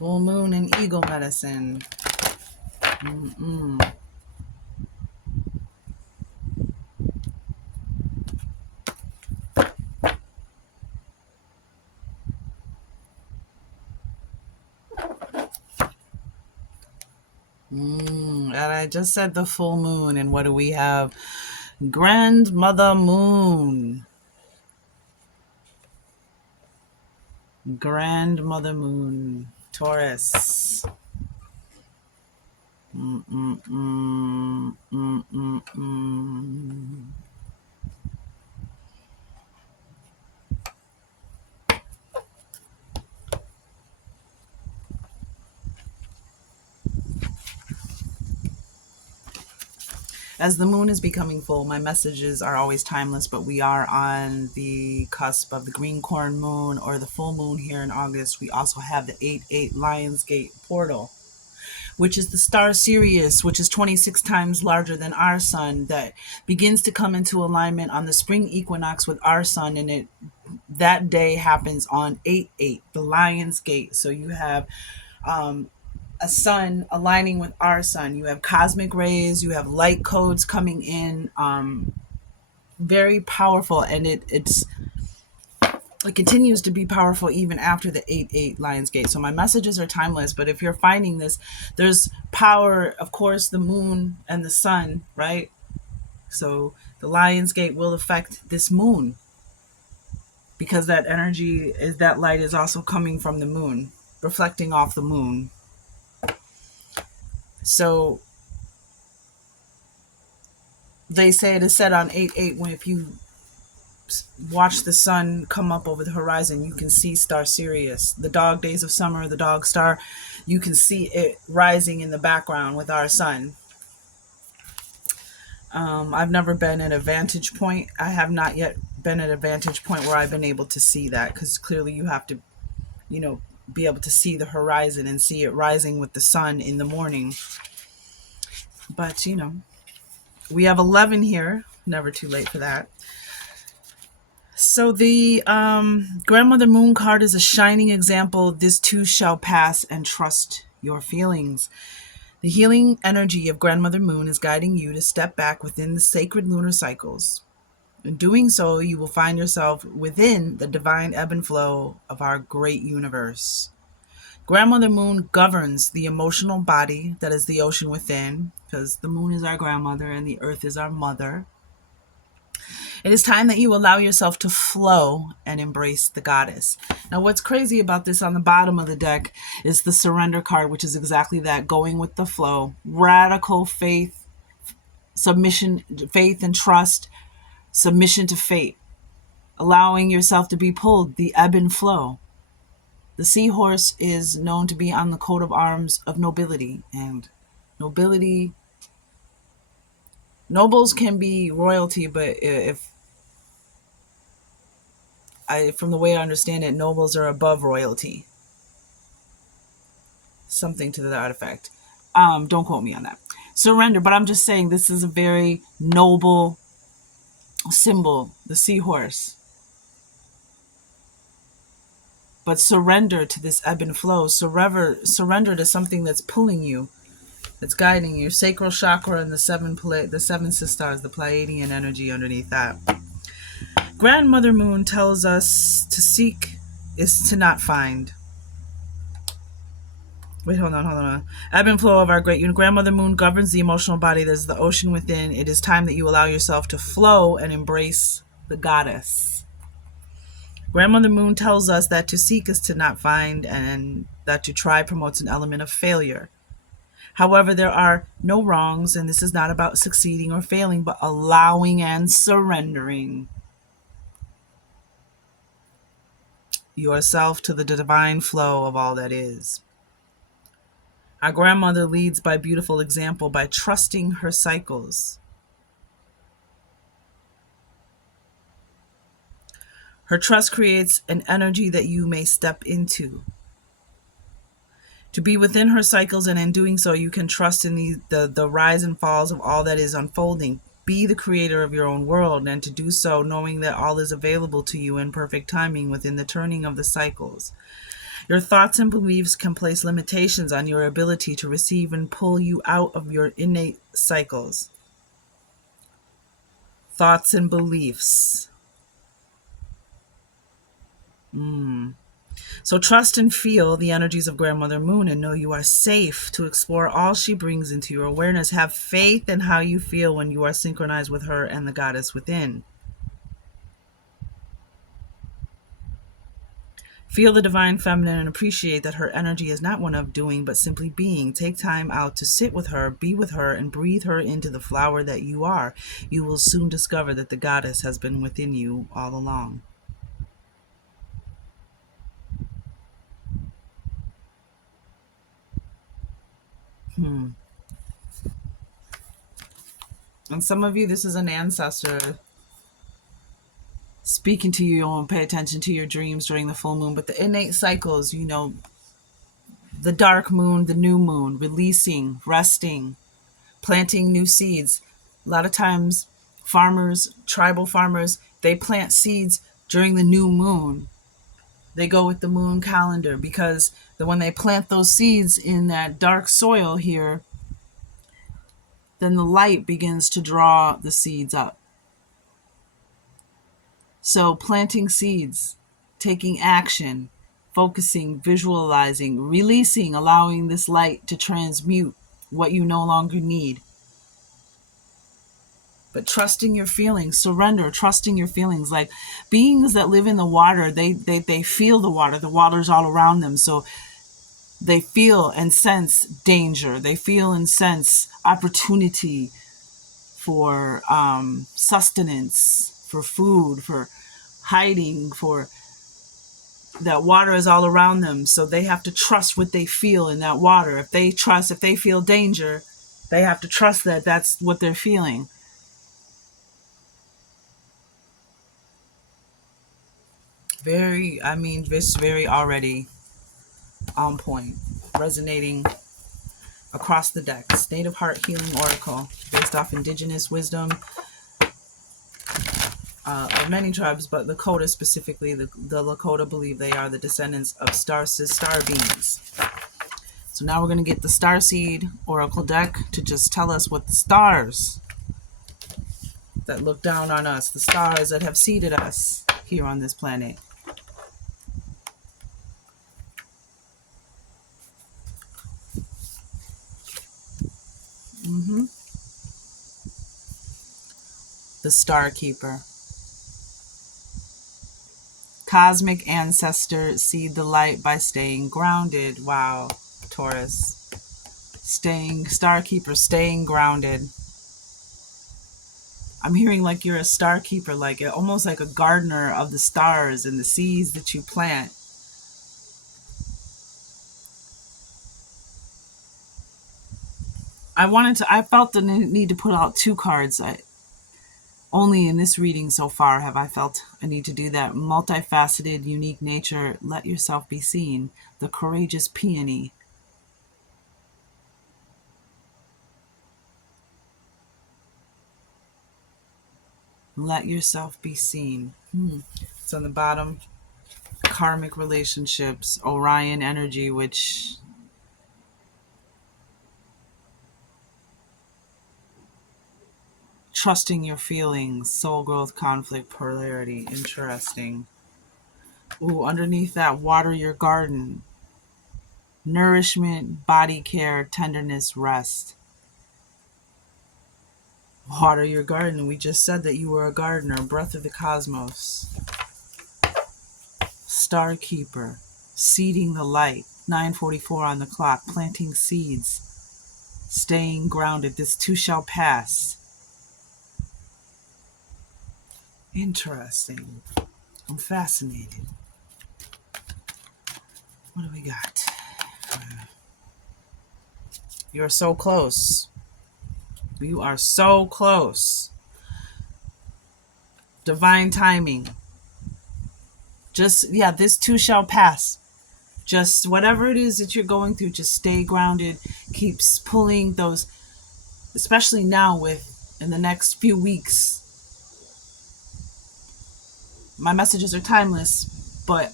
Full moon and eagle medicine. And I just said the full moon, and what do we have? Grandmother moon. Grandmother moon. Taurus. As the moon is becoming full, my messages are always timeless, but we are on the cusp of the green corn moon or the full moon here in August. We also have the 8-8 Lionsgate portal, which is the star Sirius, which is 26 times larger than our sun, that begins to come into alignment on the spring equinox with our sun, and that day happens on 8-8, the Lion's Gate. So you have a sun aligning with our sun. You have cosmic rays, you have light codes coming in, very powerful, and it continues to be powerful even after the 8-8 Lionsgate. So my messages are timeless, but if you're finding this, there's power, of course, the moon and the sun, right? So the Lionsgate will affect this moon because that energy is, that light is also coming from the moon, reflecting off the moon. So they say it is said on 8-8, when if you watch the sun come up over the horizon, you can see star Sirius, the dog days of summer, the dog star. You can see it rising in the background with our sun. I've never been at a vantage point. I have not yet been at a vantage point where I've been able to see that, because clearly you have to, be able to see the horizon and see it rising with the sun in the morning. But, we have 11 here. Never too late for that. So the Grandmother Moon card is a shining example. This too shall pass, and trust your feelings. The healing energy of Grandmother Moon is guiding you to step back within the sacred lunar cycles. In doing so, you will find yourself within the divine ebb and flow of our great universe. Grandmother Moon governs the emotional body that is the ocean within, because the moon is our grandmother and the earth is our mother. It is time that you allow yourself to flow and embrace the goddess. Now, what's crazy about this on the bottom of the deck is the surrender card, which is exactly that, going with the flow. Radical faith, submission, faith and trust, submission to fate. Allowing yourself to be pulled, the ebb and flow. The seahorse is known to be on the coat of arms of nobility, and nobility, nobles can be royalty, but from the way I understand it, nobles are above royalty. Something to that effect. Don't quote me on that. Surrender, but I'm just saying this is a very noble symbol, the seahorse. But surrender to this ebb and flow. Surrender to something that's pulling you, that's guiding you. Sacral chakra and the seven sisters, the Pleiadian energy underneath that. Grandmother Moon tells us to seek is to not find. Wait, hold on. Ebb and flow of our great unit. Grandmother Moon governs the emotional body. There's the ocean within. It is time that you allow yourself to flow and embrace the goddess. Grandmother Moon tells us that to seek is to not find, and that to try promotes an element of failure. However, there are no wrongs, and this is not about succeeding or failing, but allowing and surrendering yourself to the divine flow of all that is. Our grandmother leads by beautiful example, by trusting her cycles. Her trust creates an energy that you may step into. To be within her cycles, and in doing so, you can trust in the rise and falls of all that is unfolding. Be the creator of your own world, and to do so knowing that all is available to you in perfect timing within the turning of the cycles. Your thoughts and beliefs can place limitations on your ability to receive and pull you out of your innate cycles. Thoughts and beliefs. So trust and feel the energies of Grandmother Moon and know you are safe to explore all she brings into your awareness. Have faith in how you feel when you are synchronized with her and the goddess within. Feel the divine feminine and appreciate that her energy is not one of doing, but simply being. Take time out to sit with her, be with her, and breathe her into the flower that you are. You will soon discover that the goddess has been within you all along. And some of you, this is an ancestor speaking to you. You won't pay attention to your dreams during the full moon, but the innate cycles, the dark moon, the new moon, releasing, resting, planting new seeds. A lot of times, farmers, tribal farmers, they plant seeds during the new moon. They go with the moon calendar because when they plant those seeds in that dark soil here, then the light begins to draw the seeds up. So planting seeds, taking action, focusing, visualizing, releasing, allowing this light to transmute what you no longer need. But trusting your feelings, surrender, trusting your feelings. Like beings that live in the water, they feel the water. The water's all around them. So they feel and sense danger. They feel and sense opportunity for sustenance, for food, for hiding, for that water is all around them. So they have to trust what they feel in that water. If they feel danger, they have to trust that that's what they're feeling. This very already on point, resonating across the decks. Native Heart Healing Oracle, based off indigenous wisdom of many tribes, but Lakota specifically. The Lakota believe they are the descendants of star beings. So now we're going to get the Starseed Oracle deck to just tell us what the stars that look down on us, the stars that have seeded us here on this planet. The Star Keeper. Cosmic Ancestor, seed the light by staying grounded. Wow, Taurus. Star Keeper, staying grounded. I'm hearing like you're a star keeper, like almost like a gardener of the stars and the seeds that you plant. I felt the need to put out two cards. Only in this reading so far have I felt a need to do that. Multifaceted, unique nature, let yourself be seen. The courageous peony. Let yourself be seen. It's on the bottom. Karmic relationships, Orion energy, which trusting your feelings, soul growth, conflict, polarity. Interesting. Ooh, underneath that, water your garden. Nourishment, body care, tenderness, rest. Water your garden. We just said that you were a gardener. Breath of the cosmos. Star Keeper. Seeding the light. 9:44 on the clock. Planting seeds. Staying grounded. This too shall pass. Interesting. I'm fascinated. What do we got? You're so close. You are so close. Divine timing. This too shall pass. Just whatever it is that you're going through, just stay grounded. Keeps pulling those, especially now in the next few weeks. My messages are timeless, but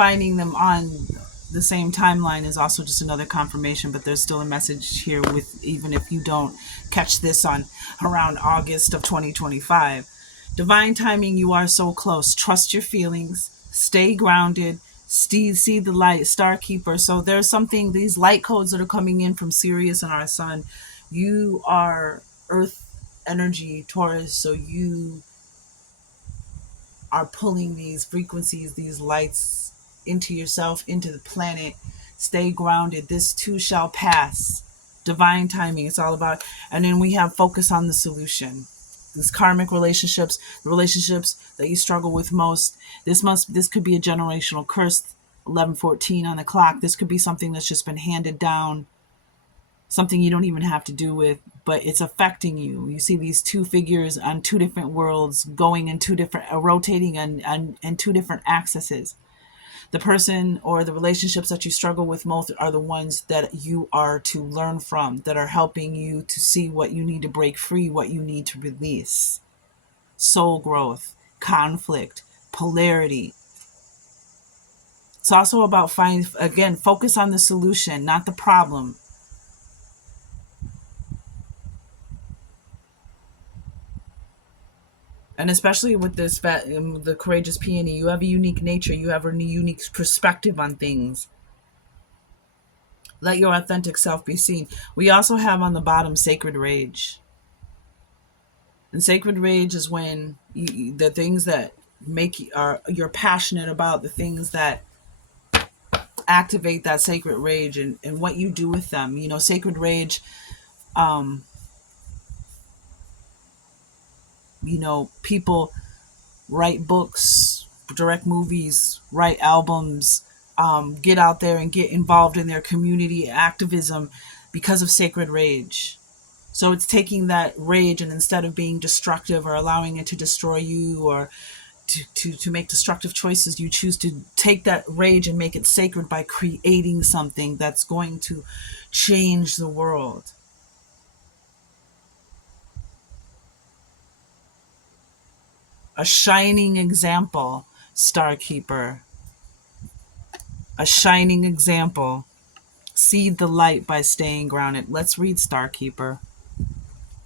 finding them on the same timeline is also just another confirmation, but there's still a message here with, even if you don't catch this on around August of 2025. Divine timing, you are so close. Trust your feelings. Stay grounded. See the light. Star Keeper. So there's something, these light codes that are coming in from Sirius and our sun. You are Earth energy, Taurus, so you are pulling these frequencies, these lights into yourself, into the planet. Stay grounded. This too shall pass. Divine timing. It's all about. And then we have focus on the solution. These karmic relationships, the relationships that you struggle with most. This could be a generational curse. 11:14 on the clock. This could be something that's just been handed down, something you don't even have to do with, but it's affecting you. You see these two figures on two different worlds going in two different, rotating and two different axes. The person or the relationships that you struggle with most are the ones that you are to learn from, that are helping you to see what you need to break free, what you need to release. Soul growth, conflict, polarity. It's also about focus on the solution, not the problem. And especially with this, the courageous peony, you have a unique nature. You have a unique perspective on things. Let your authentic self be seen. We also have on the bottom sacred rage. And sacred rage is when the things that you're passionate about, the things that activate that sacred rage, and what you do with them. Sacred rage, people write books, direct movies, write albums, get out there and get involved in their community activism because of sacred rage. So it's taking that rage, and instead of being destructive or allowing it to destroy you or to make destructive choices, you choose to take that rage and make it sacred by creating something that's going to change the world. A shining example, Star Keeper. A shining example. See the light by staying grounded. Let's read Star Keeper.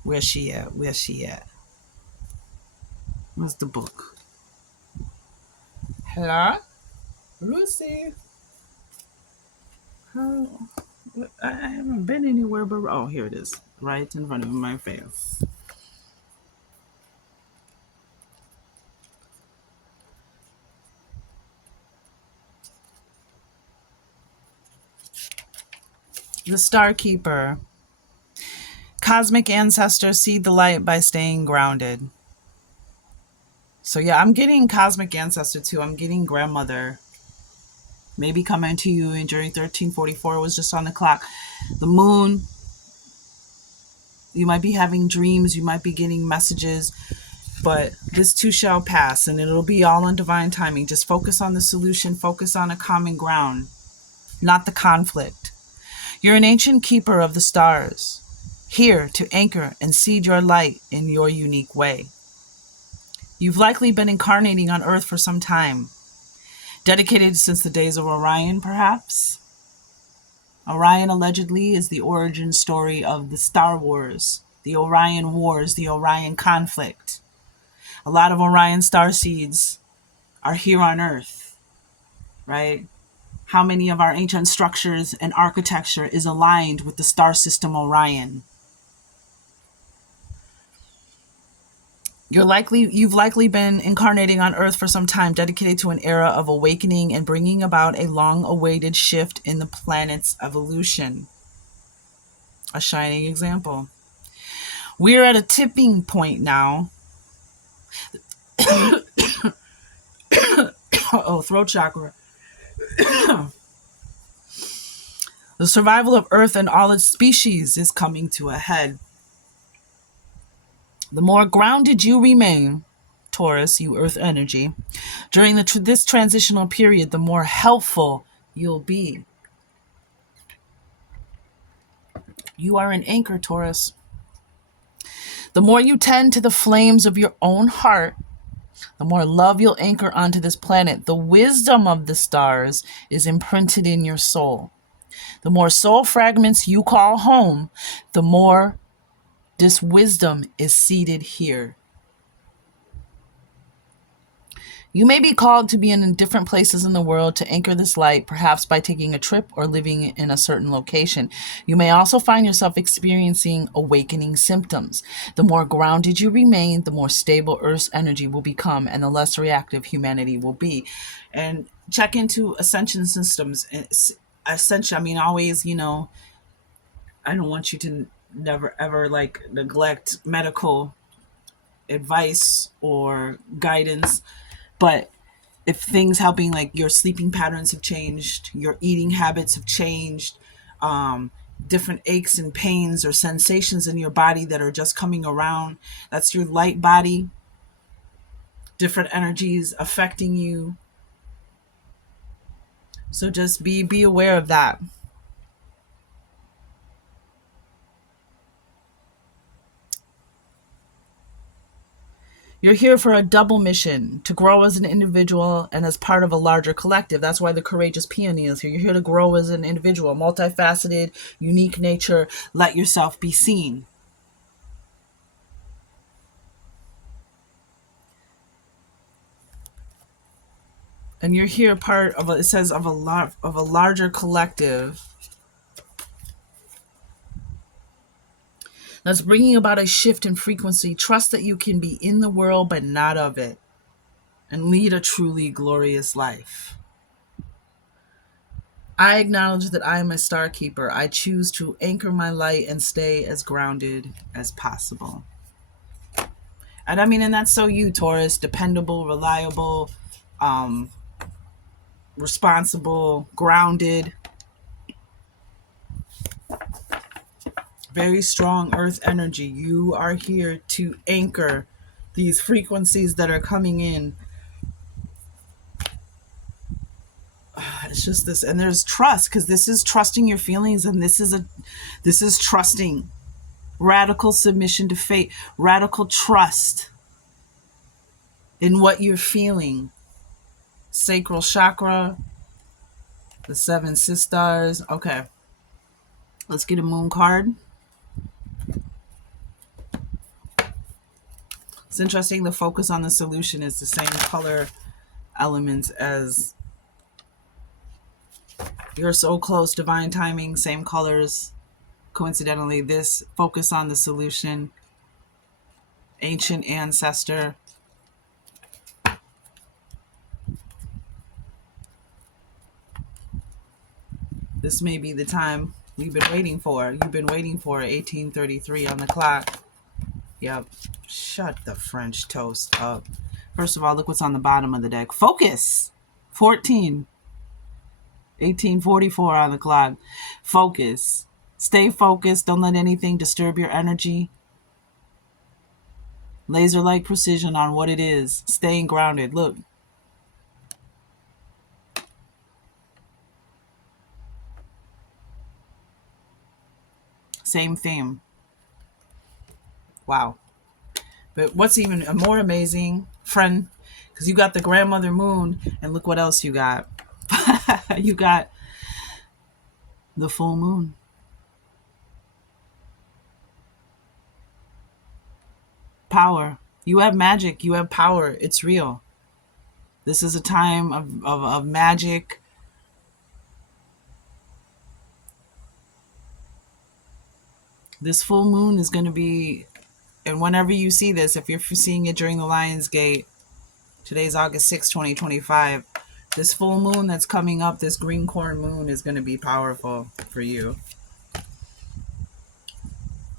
Where's she at? Where's she at? Where's the book? Hello? Lucy? How? I haven't been anywhere but... Oh, here it is. Right in front of my face. The Star Keeper. Cosmic Ancestor, see the light by staying grounded. So yeah, I'm getting Cosmic Ancestor too. I'm getting Grandmother. Maybe coming to you during 1344 was just on the clock. The moon. You might be having dreams. You might be getting messages. But this too shall pass, and it'll be all in divine timing. Just focus on the solution. Focus on a common ground, not the conflict. You're an ancient keeper of the stars, here to anchor and seed your light in your unique way. You've likely been incarnating on Earth for some time, dedicated since the days of Orion, perhaps. Orion allegedly is the origin story of the Star Wars, the Orion Wars, the Orion conflict. A lot of Orion starseeds are here on Earth, right? How many of our ancient structures and architecture is aligned with the star system Orion? You've likely been incarnating on Earth for some time, dedicated to an era of awakening and bringing about a long-awaited shift in the planet's evolution. A shining example. We're at a tipping point now. Oh, throat chakra. The survival of Earth and all its species is coming to a head. The more grounded you remain, Taurus, you Earth energy, during this transitional period, the more helpful you'll be. You are an anchor, Taurus. The more you tend to the flames of your own heart, The more love you'll anchor onto this planet, the wisdom of the stars is imprinted in your soul. The more soul fragments you call home, the more this wisdom is seated here. You may be called to be in different places in the world to anchor this light, perhaps by taking a trip or living in a certain location. You may also find yourself experiencing awakening symptoms. The more grounded you remain, the more stable Earth's energy will become and the less reactive humanity will be. And check into ascension systems. Ascension, I mean, always, I don't want you to never ever like neglect medical advice or guidance, but if things helping, like your sleeping patterns have changed, your eating habits have changed, different aches and pains or sensations in your body that are just coming around, that's your light body, different energies affecting you. So just be aware of that. You're here for a double mission, to grow as an individual and as part of a larger collective. That's why the courageous peony is here. You're here to grow as an individual, multifaceted, unique nature. Let yourself be seen. And you're here part of it says of a larger collective that's bringing about a shift in frequency. Trust that you can be in the world but not of it, and lead a truly glorious life. I acknowledge that I am a star keeper. I choose to anchor my light and stay as grounded as possible. And I mean, and that's so you, Taurus, dependable, reliable, responsible, grounded, very strong earth energy. You are here to anchor these frequencies that are coming in. It's just this, and there's trust, because this is trusting your feelings, and this is trusting, radical submission to fate, radical trust in what you're feeling. Sacral chakra, the 7 sisters. Okay, let's get a moon card. It's interesting, the focus on the solution is the same color elements as You're So Close, Divine Timing, same colors. Coincidentally, this focus on the solution, Ancient Ancestor. This may be the time you've been waiting for. You've been waiting for 1833 on the clock. Yep. Shut the French toast up. First of all, look what's on the bottom of the deck. Focus. 14. 1844 on the clock. Focus. Stay focused. Don't let anything disturb your energy. Laser-like precision on what it is. Staying grounded. Look. Same theme. Wow. But what's even more amazing, friend, because you got the grandmother moon, and look what else you got. You got the full moon. Power. You have magic. You have power. It's real. This is a time of magic. This full moon is going to be, and whenever you see this, if you're seeing it during the Lion's Gate, today's August 6, 2025, this full moon that's coming up, this green corn moon, is going to be powerful for you.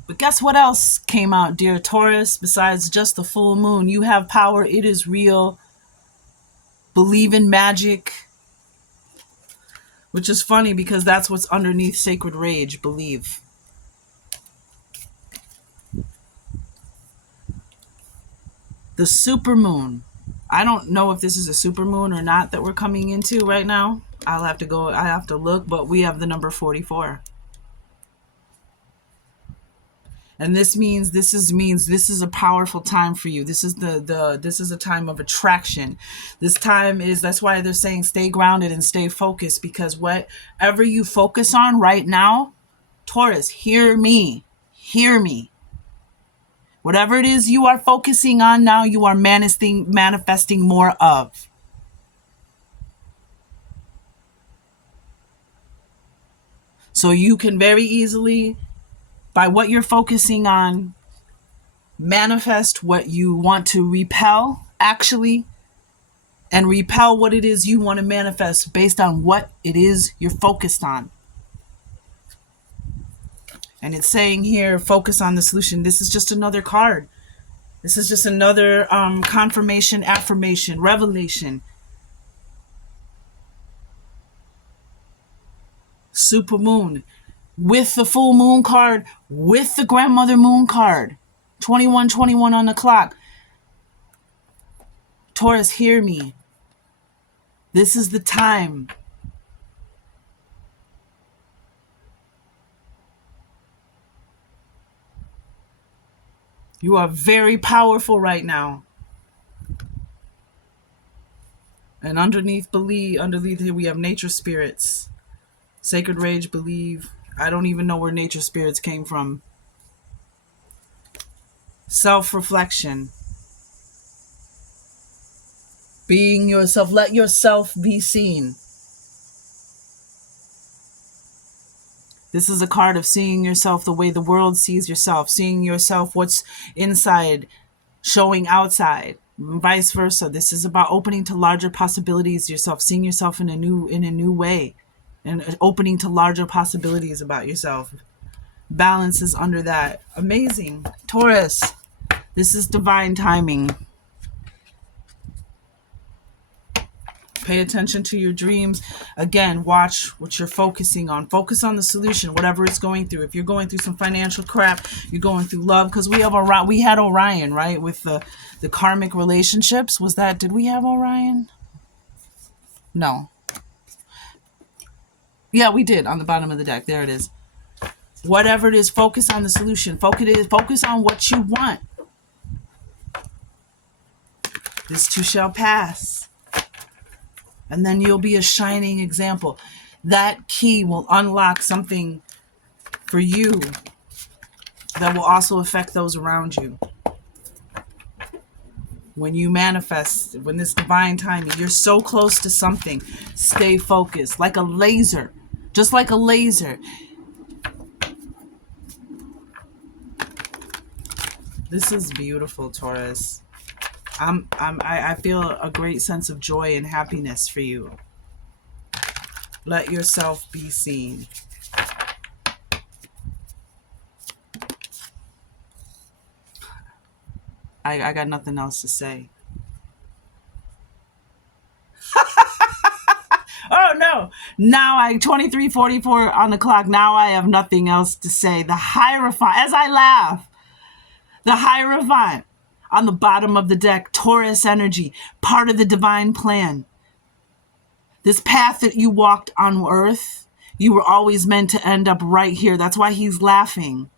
But guess what else came out, dear Taurus? Besides just the full moon, you have power. It is real. Believe in magic. Which is funny because that's what's underneath Sacred Rage. Believe. The supermoon. I don't know if this is a supermoon or not that we're coming into right now. I have to look, but we have the number 44. And this means this is a powerful time for you. This is this is a time of attraction. This time is, that's why they're saying stay grounded and stay focused, because whatever you focus on right now, Taurus, hear me. Hear me. Whatever it is you are focusing on now, you are manifesting more of. So you can very easily, by what you're focusing on, manifest what you want to repel, actually, and repel what it is you want to manifest based on what it is you're focused on. And it's saying here, focus on the solution. This is just another card. This is just another confirmation, affirmation, revelation. Super moon with the full moon card, with the grandmother moon card. 21:21 on the clock. Taurus, hear me. This is the time. You are very powerful right now. And underneath here we have nature spirits. Sacred rage, believe. I don't even know where nature spirits came from. Self-reflection. Being yourself. Let yourself be seen. This is a card of seeing yourself the way the world sees yourself. Seeing yourself, what's inside, showing outside. Vice versa. This is about opening to larger possibilities yourself. Seeing yourself in a new way. And opening to larger possibilities about yourself. Balance is under that. Amazing. Taurus, this is divine timing. Pay attention to your dreams. Again, watch what you're focusing on. Focus on the solution, whatever it's going through. If you're going through some financial crap, you're going through love, because we had Orion, right? With the karmic relationships. Did we have Orion? No. Yeah, we did, on the bottom of the deck. There it is. Whatever it is, focus on the solution. Focus on what you want. This too shall pass. And then you'll be a shining example. That key will unlock something for you that will also affect those around you. When you manifest, when this divine timing, you're so close to something. Stay focused, like a laser. Just like a laser. This is beautiful, Taurus. I feel a great sense of joy and happiness for you. Let yourself be seen. I got nothing else to say. Oh no! Now 23:44 on the clock. Now I have nothing else to say. The Hierophant, as I laugh. The Hierophant on the bottom of the deck. Taurus energy, part of the divine plan. This path that you walked on Earth, you were always meant to end up right here. That's why he's laughing.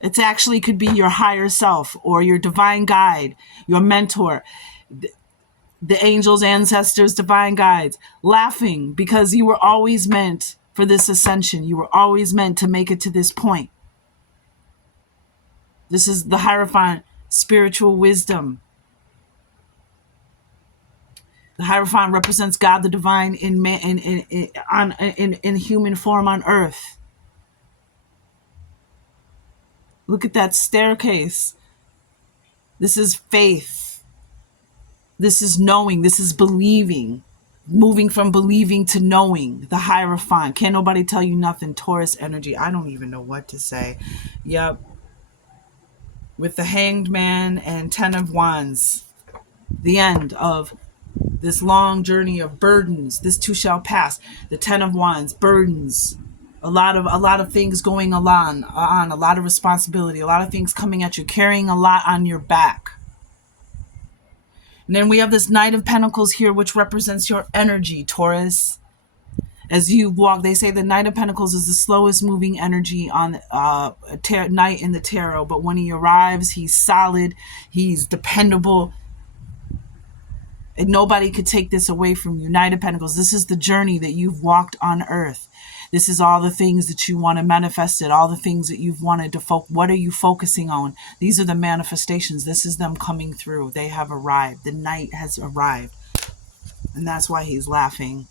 It actually could be your higher self or your divine guide, your mentor, the angels, ancestors, divine guides, laughing because you were always meant for this ascension. You were always meant to make it to this point. This is the Hierophant, spiritual wisdom. The Hierophant represents God, the divine, in human form on Earth. Look at that staircase. This is faith. This is knowing. This is believing. Moving from believing to knowing. The Hierophant. Can't nobody tell you nothing. Taurus energy. I don't even know what to say. Yep. With the Hanged Man and 10 of Wands. The end of this long journey of burdens. This too shall pass. The 10 of Wands. Burdens. A lot of things going on, a lot of responsibility, a lot of things coming at you, carrying a lot on your back. And then we have this Knight of Pentacles here, which represents your energy, Taurus. As you walk, they say the Knight of Pentacles is the slowest moving energy on night in the tarot. But when he arrives, he's solid, he's dependable, and nobody could take this away from you. Knight of Pentacles, this is the journey that you've walked on earth. This is all the things that you want to manifest it, all the things that you've wanted to what are you focusing on? These are the manifestations. This is them coming through. They have arrived. The Knight has arrived. And that's why he's laughing.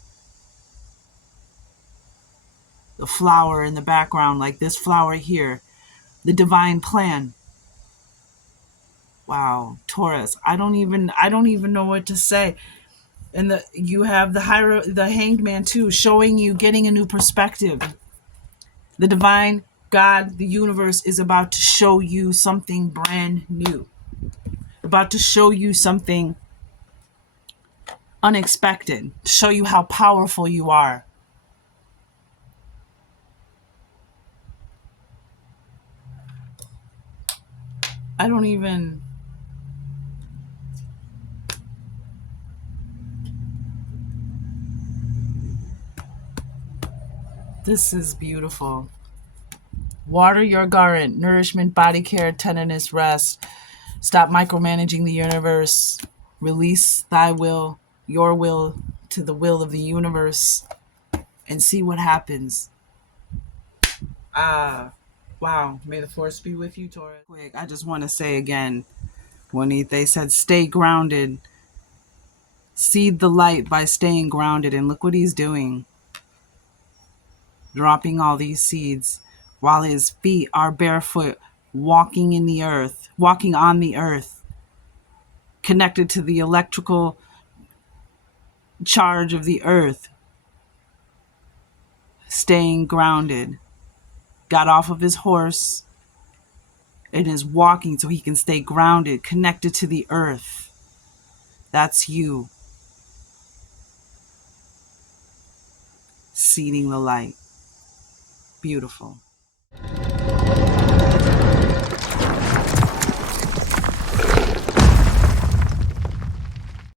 The flower in the background, like this flower here. The divine plan. Wow, Taurus. I don't even know what to say. And you have the Hanged Man too, showing you, getting a new perspective. The divine God, the universe is about to show you something brand new. About to show you something unexpected. To show you how powerful you are. I don't even... This is beautiful. Water your garden. Nourishment, body care, tenderness, rest. Stop micromanaging the universe. Release thy will, your will, to the will of the universe, and see what happens. Wow. May the force be with you, Taurus. Quick, I just want to say again, when they said stay grounded, seed the light by staying grounded, and look what he's doing. Dropping all these seeds while his feet are barefoot, walking in the earth, walking on the earth, connected to the electrical charge of the earth, staying grounded. Got off of his horse and is walking so he can stay grounded, connected to the earth. That's you. Seeding the light. Beautiful.